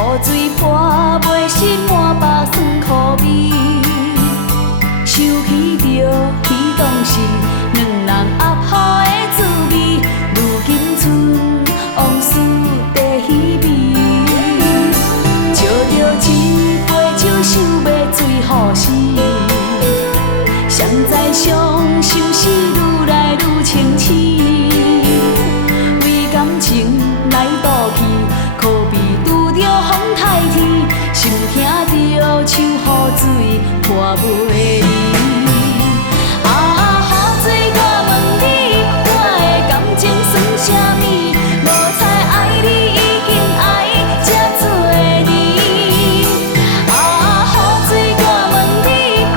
雨水泼袂湿满腹酸苦味，想起着彼当时两人压好的滋味，如今剩往事在稀微。借着一杯酒，想要醉好死，谁知伤心事愈来愈清醒，为感情来赌气，可悲拄着风太天，心听着像雨水泼袂离。啊，雨水，我问你，我的感情算啥物？无彩爱你已经爱这多年。啊，雨水，我问你，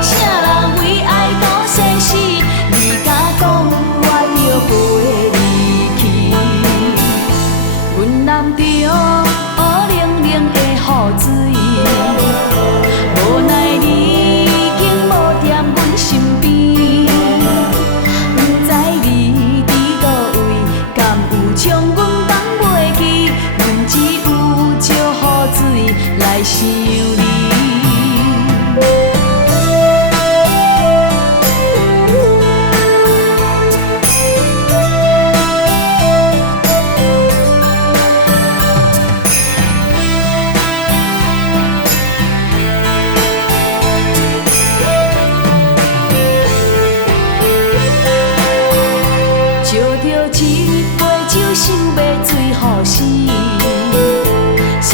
啥人为爱斗生死？你甲讲我着陪你去，阮淋着乌冷冷的雨水，无奈你已经无在阮身边，不知你伫倒位，敢有将阮放袂记？阮只有借雨水来想你。借着一杯酒，想要醉好死，谁